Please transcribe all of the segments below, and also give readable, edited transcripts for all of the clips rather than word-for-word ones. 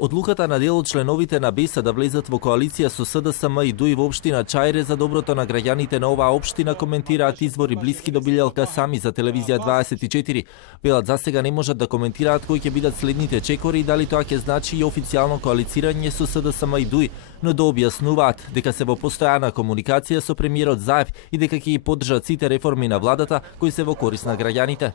Одлуката на дел од членовите на БЕСА да влезат во коалиција со СДСМ и ДУИ во општина Чајре за доброто на граѓаните на оваа општина коментираат извори блиски до Билјалка Сами за телевизија 24. Велат за сега не можат да коментираат кои ќе бидат следните чекори и дали тоа ќе значи и официјално коалицирање со СДСМ и ДУИ, но да објаснуваат дека се во постојана комуникација со премиерот Заев и дека ќе ги поддржат сите реформи на владата кои се во корист на граѓаните.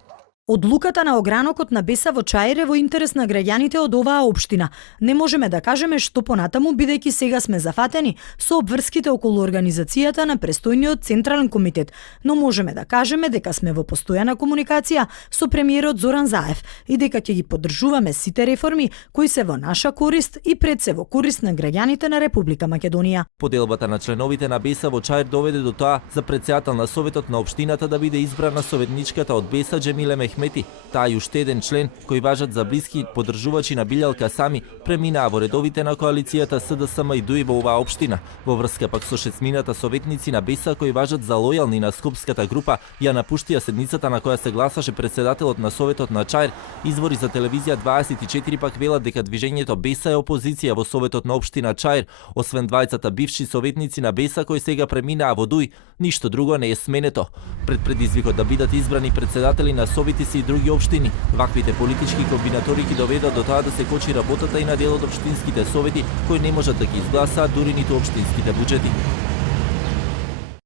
Одлуката на огранокот на БЕСА во Чајре во интерес на граѓаните од оваа општина. Не можеме да кажеме што понатаму, бидејќи сега сме зафатени со обврските околу организацијата на престојниот Централен комитет, но можеме да кажеме дека сме во постојана комуникација со премиерот Зоран Заев и дека ќе ги поддржуваме сите реформи кои се во наша корист и пред се во корист на граѓаните на Република Македонија. Поделбата на членовите на БЕСА во Чајр доведе до тоа за претседател на Советот на општината да биде избрана советничката од БЕСА Џемиле Мехмети. Таа и уште еден член кој важат за блиски поддржувачи на Билјалка Сами преминаа во редовите на коалицијата СДСМ и ДУИ во оваа општина. Во врска пак со шестмината советници на БЕСА кои важат за лојални на скопската група ја напуштија седницата на која се гласаше претседателот на Советот на Чајр. Извори за телевизија 24 пак велат дека движењето БЕСА е опозиција во Советот на општина Чајр. Освен двајцата бивши советници на БЕСА кои сега преминаа во ДУИ, ништо друго не е сменето. Пред предизвикот да бидат избрани претседатели на совети и други општини, ваквите политички комбинатори ќе доведат до тоа да се кочи работата и на дел од општинските совети кои не можат да ги изгласаат дури ниту општинските буџети.